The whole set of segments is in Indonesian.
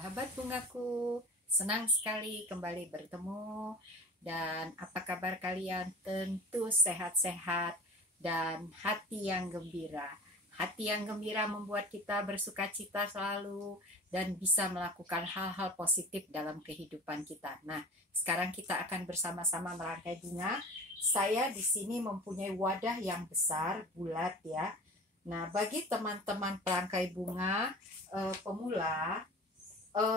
Sahabat bungaku, senang sekali kembali bertemu. Dan apa kabar kalian? Tentu sehat-sehat dan hati yang gembira. Hati yang gembira membuat kita bersuka cita selalu dan bisa melakukan hal-hal positif dalam kehidupan kita. Nah, sekarang kita akan bersama-sama merangkai bunga. Saya di sini mempunyai wadah yang besar, bulat ya. Nah, bagi teman-teman perangkai bunga pemula,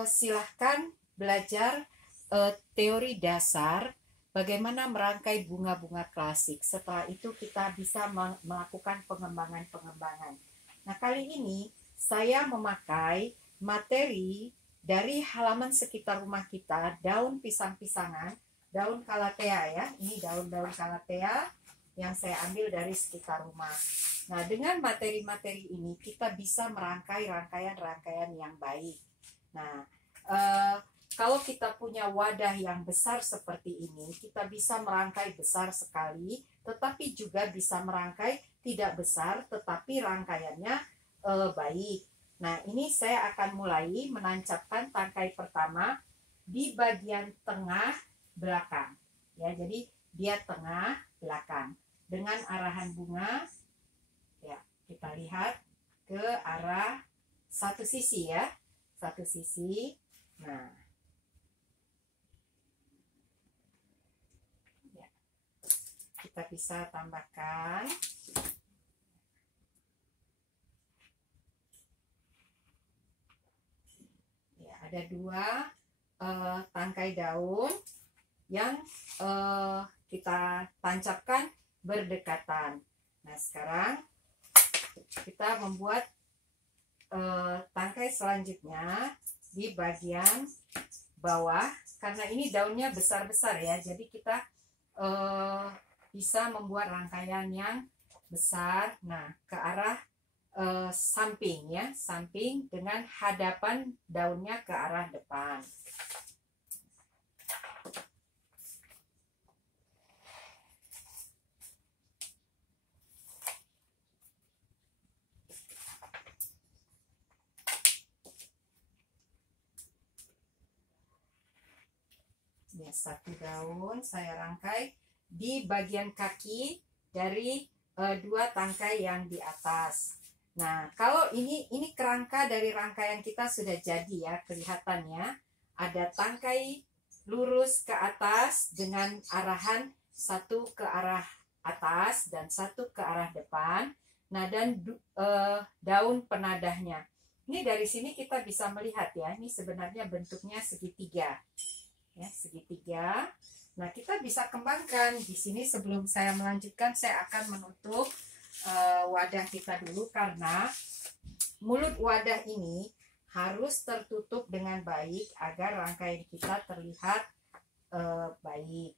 silahkan belajar teori dasar bagaimana merangkai bunga-bunga klasik. Setelah itu kita bisa melakukan pengembangan-pengembangan. Nah, kali ini saya memakai materi dari halaman sekitar rumah kita, daun pisang-pisangan, daun kalatea ya. Ini daun-daun kalatea yang saya ambil dari sekitar rumah. Nah, dengan materi-materi ini kita bisa merangkai rangkaian-rangkaian yang baik. Nah, kalau kita punya wadah yang besar seperti ini, kita bisa merangkai besar sekali, tetapi juga bisa merangkai tidak besar, tetapi rangkaiannya baik. Nah, ini saya akan mulai menancapkan tangkai pertama di bagian tengah belakang. Ya, jadi dia tengah belakang. Dengan arahan bunga, ya, kita lihat ke arah satu sisi ya. Satu sisi. Nah, ya, kita bisa tambahkan ya, ada dua tangkai daun yang kita tancapkan berdekatan. Nah, sekarang kita membuat tangkai selanjutnya di bagian bawah, karena ini daunnya besar-besar ya, jadi kita bisa membuat rangkaian yang besar. Nah, ke arah samping ya, samping dengan hadapan daunnya ke arah depan. Ya, satu daun saya rangkai di bagian kaki dari dua tangkai yang di atas. Nah, kalau ini kerangka dari rangkaian kita sudah jadi ya, kelihatannya ada tangkai lurus ke atas dengan arahan satu ke arah atas dan satu ke arah depan. Nah, dan daun penadahnya. Ini dari sini kita bisa melihat ya, ini sebenarnya bentuknya segitiga. Ya, segitiga. Nah, kita bisa kembangkan di sini. Sebelum saya melanjutkan, saya akan menutup wadah kita dulu, karena mulut wadah ini harus tertutup dengan baik agar rangkaian kita terlihat baik.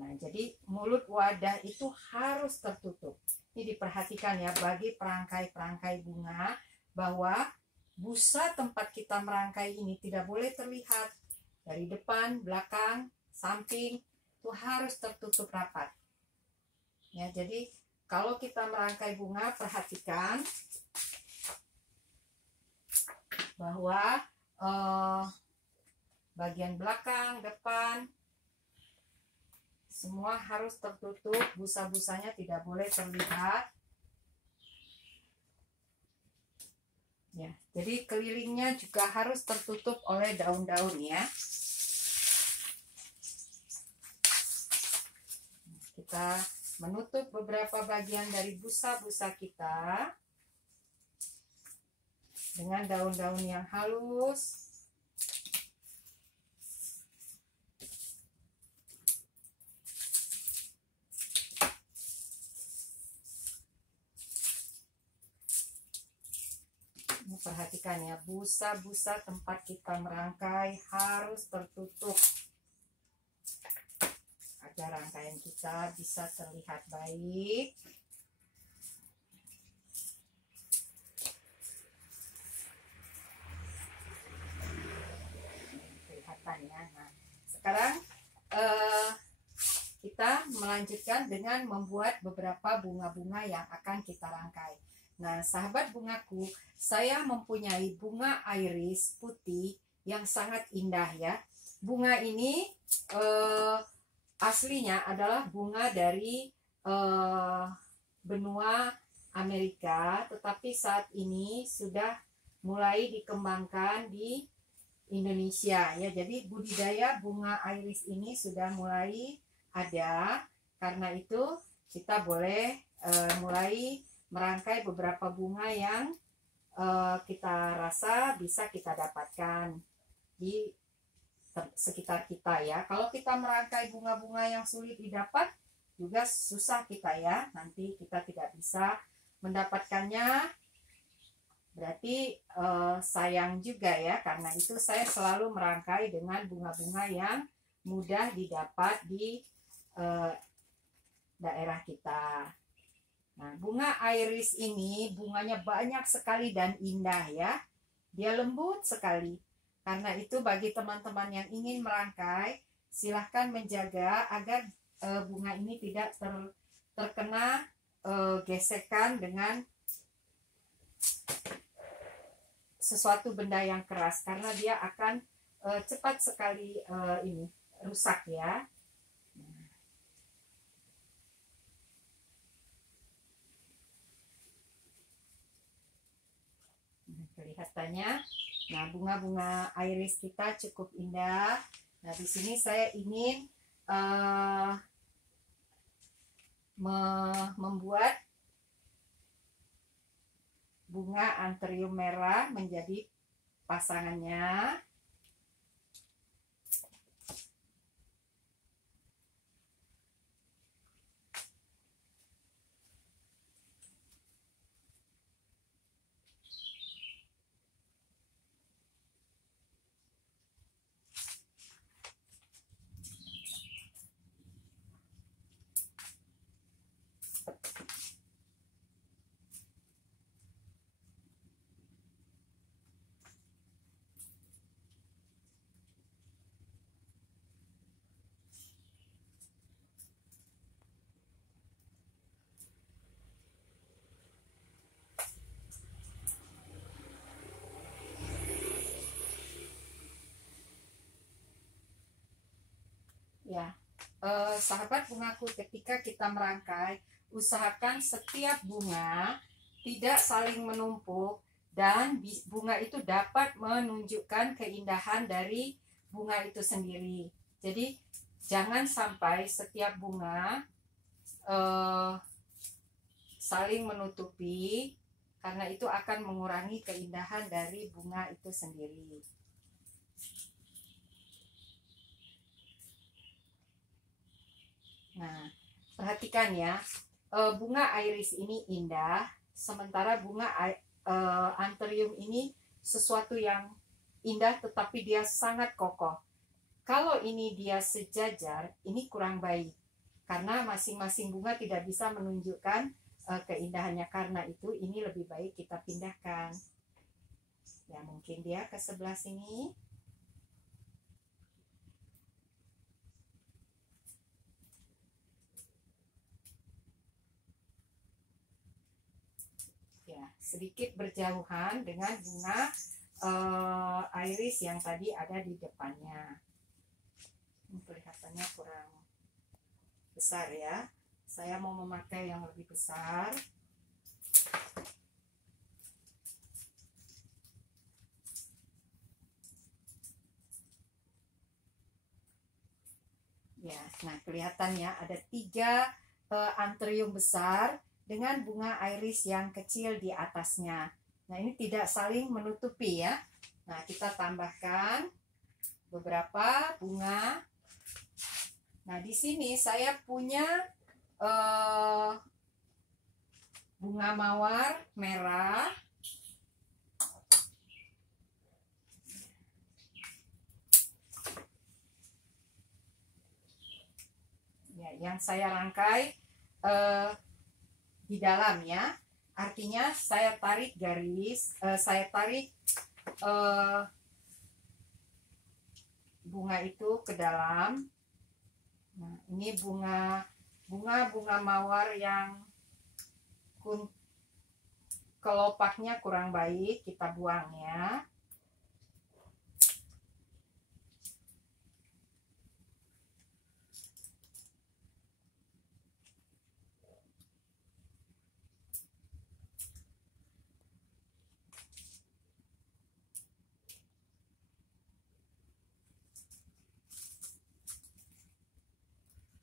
Nah, jadi mulut wadah itu harus tertutup. Ini diperhatikan ya, bagi perangkai-perangkai bunga, bahwa busa tempat kita merangkai ini tidak boleh terlihat. Dari depan, belakang, samping, itu harus tertutup rapat. Ya, jadi kalau kita merangkai bunga, perhatikan bahwa bagian belakang, depan, semua harus tertutup, busa-busanya tidak boleh terlihat. Ya, jadi kelilingnya juga harus tertutup oleh daun-daun ya. Kita menutup beberapa bagian dari busa-busa kita dengan daun-daun yang halus. Perhatikan ya, busa-busa tempat kita merangkai harus tertutup agar rangkaian kita bisa terlihat baik. Kelihatan ya. Nah, sekarang kita melanjutkan dengan membuat beberapa bunga-bunga yang akan kita rangkai. Nah, sahabat bungaku, saya mempunyai bunga iris putih yang sangat indah ya. Bunga ini aslinya adalah bunga dari benua Amerika, tetapi saat ini sudah mulai dikembangkan di Indonesia ya. Jadi budidaya bunga iris ini sudah mulai ada. Karena itu kita boleh mulai merangkai beberapa bunga yang kita rasa bisa kita dapatkan di sekitar kita ya. Kalau kita merangkai bunga-bunga yang sulit didapat juga susah kita ya. Nanti kita tidak bisa mendapatkannya, berarti sayang juga ya. Karena itu saya selalu merangkai dengan bunga-bunga yang mudah didapat di daerah kita. Nah, bunga iris ini bunganya banyak sekali dan indah ya. Dia lembut sekali. Karena itu bagi teman-teman yang ingin merangkai, silahkan menjaga agar bunga ini tidak terkena gesekan dengan sesuatu benda yang keras, karena dia akan cepat sekali rusak ya. Kelihatannya, nah bunga-bunga iris kita cukup indah. Nah di sini saya ingin membuat bunga anthurium merah menjadi pasangannya. Ya, sahabat bungaku, ketika kita merangkai, usahakan setiap bunga tidak saling menumpuk dan bunga itu dapat menunjukkan keindahan dari bunga itu sendiri. Jadi jangan sampai setiap bunga saling menutupi, karena itu akan mengurangi keindahan dari bunga itu sendiri. Nah, perhatikan ya, bunga iris ini indah, sementara bunga anthurium ini sesuatu yang indah tetapi dia sangat kokoh. Kalau ini dia sejajar, ini kurang baik, karena masing-masing bunga tidak bisa menunjukkan keindahannya. Karena itu ini lebih baik kita pindahkan. Ya, mungkin dia ke sebelah sini. Ya, sedikit berjauhan dengan bunga iris yang tadi ada di depannya. Ini kelihatannya kurang besar ya. Saya mau memakai yang lebih besar. Ya, nah kelihatannya ada 3 anthurium besar dengan bunga iris yang kecil di atasnya. Nah, ini tidak saling menutupi ya. Nah, kita tambahkan beberapa bunga. Nah, di sini saya punya bunga mawar merah. Ya, yang saya rangkai di dalam ya. Artinya saya tarik garis, saya tarik bunga itu ke dalam. Nah, ini bunga mawar yang kelopaknya kurang baik, kita buang ya.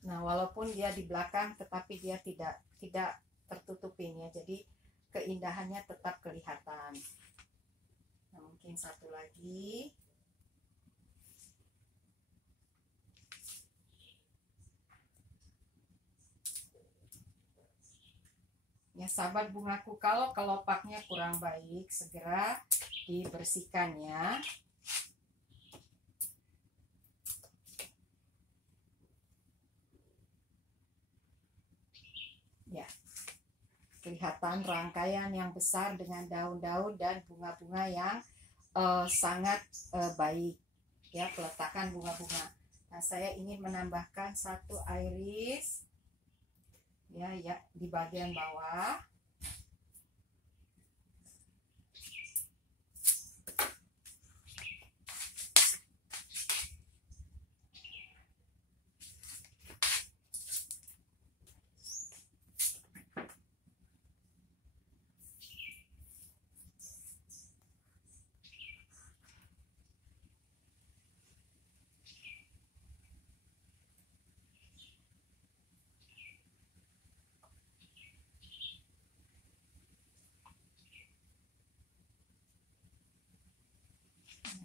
Nah, walaupun dia di belakang, tetapi dia tidak tertutupin ya. Jadi keindahannya tetap kelihatan. Nah, mungkin satu lagi. Ya, sahabat bungaku, kalau kelopaknya kurang baik, segera dibersihkan ya. Ya, kelihatan rangkaian yang besar dengan daun-daun dan bunga-bunga yang sangat baik ya, peletakan bunga-bunga. Nah, saya ingin menambahkan satu iris ya di bagian bawah.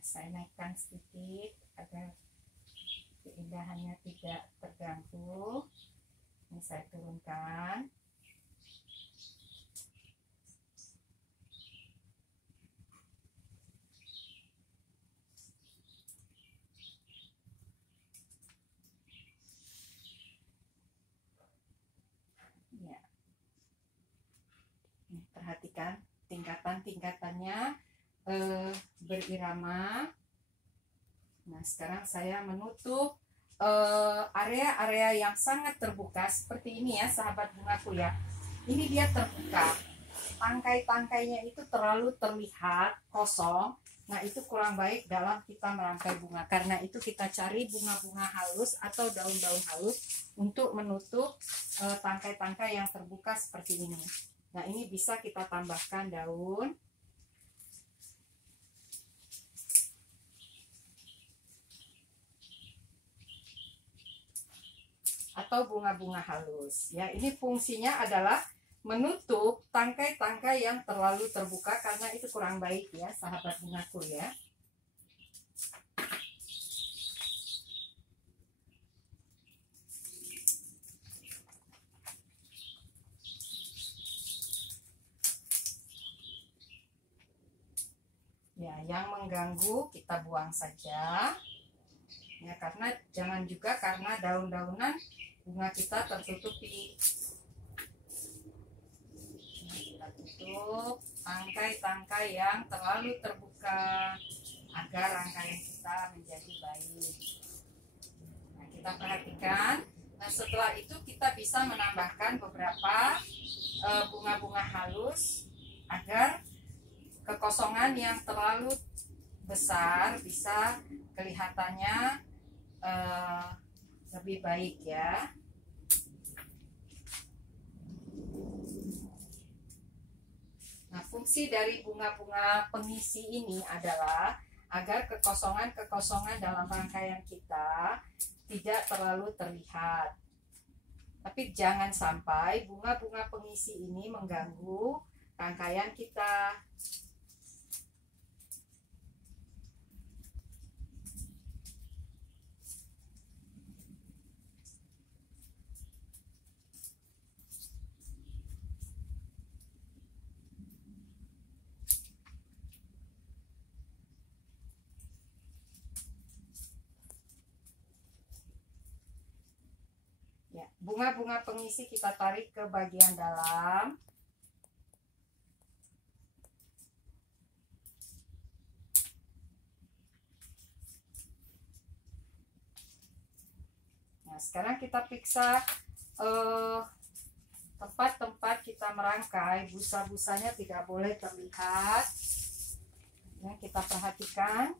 Saya naikkan sedikit agar keindahannya tidak terganggu. Ini saya turunkan. Ya. Perhatikan tingkatan-tingkatannya berirama. Nah, sekarang saya menutup area-area yang sangat terbuka seperti ini ya, sahabat bungaku ya. Ini dia terbuka. Tangkai-tangkainya itu terlalu terlihat kosong. Nah, itu kurang baik dalam kita merangkai bunga. Karena itu kita cari bunga-bunga halus atau daun-daun halus untuk menutup tangkai-tangkai yang terbuka seperti ini. Nah, ini bisa kita tambahkan daun. Atau bunga-bunga halus. Ya, ini fungsinya adalah menutup tangkai-tangkai yang terlalu terbuka karena itu kurang baik ya, sahabat bungaku ya. Ya, yang mengganggu kita buang saja. Ya, karena jangan juga karena daun-daunan bunga kita tertutupi. Nah, kita tutup tangkai-tangkai yang terlalu terbuka agar rangkaian kita menjadi baik. Nah, kita perhatikan. Nah, setelah itu kita bisa menambahkan beberapa bunga-bunga halus agar kekosongan yang terlalu besar bisa kelihatannya lebih baik ya. Nah, fungsi dari bunga-bunga pengisi ini adalah agar kekosongan-kekosongan dalam rangkaian kita tidak terlalu terlihat. Tapi jangan sampai bunga-bunga pengisi ini mengganggu rangkaian kita. Ya, bunga-bunga pengisi kita tarik ke bagian dalam. Nah, sekarang kita periksa tempat-tempat kita merangkai, busa-busanya tidak boleh terlihat. Ya, kita perhatikan.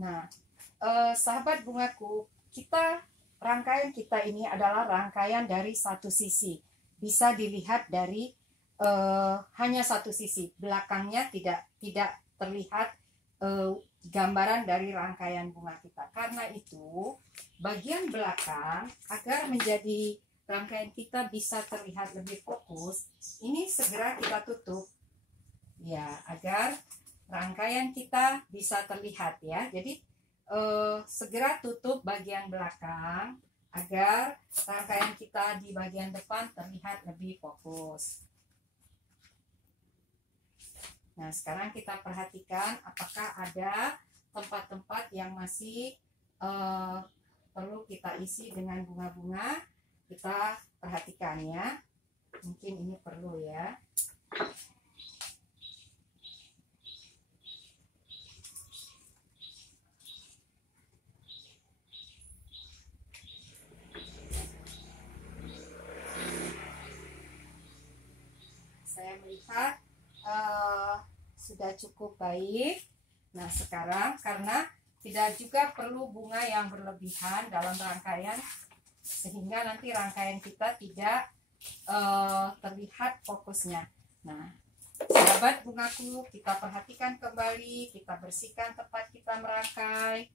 Nah, sahabat bungaku, rangkaian kita ini adalah rangkaian dari satu sisi. Bisa dilihat dari hanya satu sisi. Belakangnya tidak terlihat gambaran dari rangkaian bunga kita. Karena itu, bagian belakang agar menjadi rangkaian kita bisa terlihat lebih fokus, ini segera kita tutup. Ya, agar rangkaian kita bisa terlihat ya. Jadi segera tutup bagian belakang agar rangkaian kita di bagian depan terlihat lebih fokus. Nah, sekarang kita perhatikan apakah ada tempat-tempat yang masih perlu kita isi dengan bunga-bunga. Kita perhatikan ya. Mungkin ini perlu ya. Saya melihat sudah cukup baik. Nah, sekarang karena tidak juga perlu bunga yang berlebihan dalam rangkaian, sehingga nanti rangkaian kita tidak terlihat fokusnya. Nah, sahabat bungaku, kita perhatikan kembali, kita bersihkan tempat kita merangkai.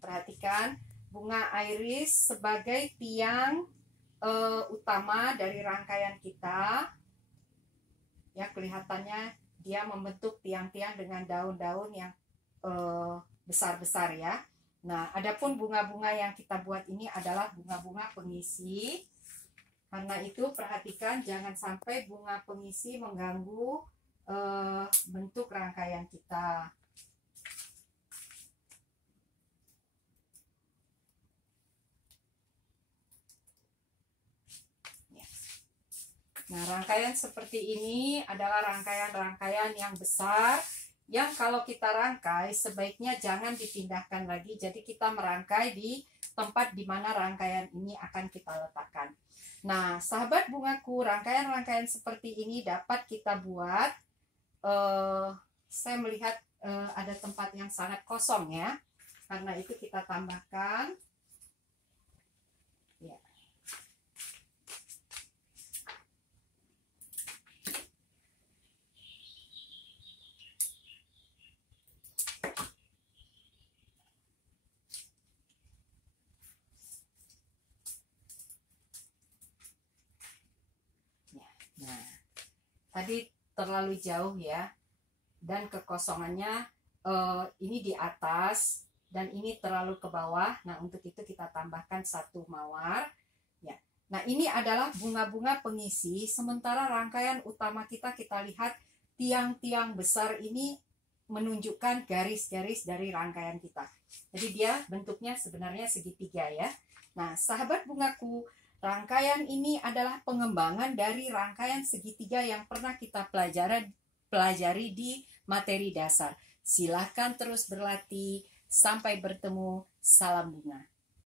Perhatikan bunga iris sebagai tiang utama dari rangkaian kita. Ya, kelihatannya dia membentuk tiang-tiang dengan daun-daun yang besar-besar ya. Nah, adapun bunga-bunga yang kita buat ini adalah bunga-bunga pengisi. Karena itu perhatikan jangan sampai bunga pengisi mengganggu bentuk rangkaian kita. Nah, rangkaian seperti ini adalah rangkaian-rangkaian yang besar yang kalau kita rangkai sebaiknya jangan dipindahkan lagi. Jadi kita merangkai di tempat di mana rangkaian ini akan kita letakkan. Nah, sahabat bungaku, rangkaian-rangkaian seperti ini dapat kita buat. Saya melihat ada tempat yang sangat kosong ya. Karena itu kita tambahkan. Ya. Nah, tadi terlalu jauh ya, dan kekosongannya ini di atas dan ini terlalu ke bawah. Nah, untuk itu kita tambahkan satu mawar. Ya, nah ini adalah bunga-bunga pengisi. Sementara rangkaian utama kita lihat tiang-tiang besar ini menunjukkan garis-garis dari rangkaian kita. Jadi dia bentuknya sebenarnya segitiga ya. Nah, sahabat bungaku, rangkaian ini adalah pengembangan dari rangkaian segitiga yang pernah kita pelajari di materi dasar. Silahkan terus berlatih. Sampai bertemu. Salam bunga.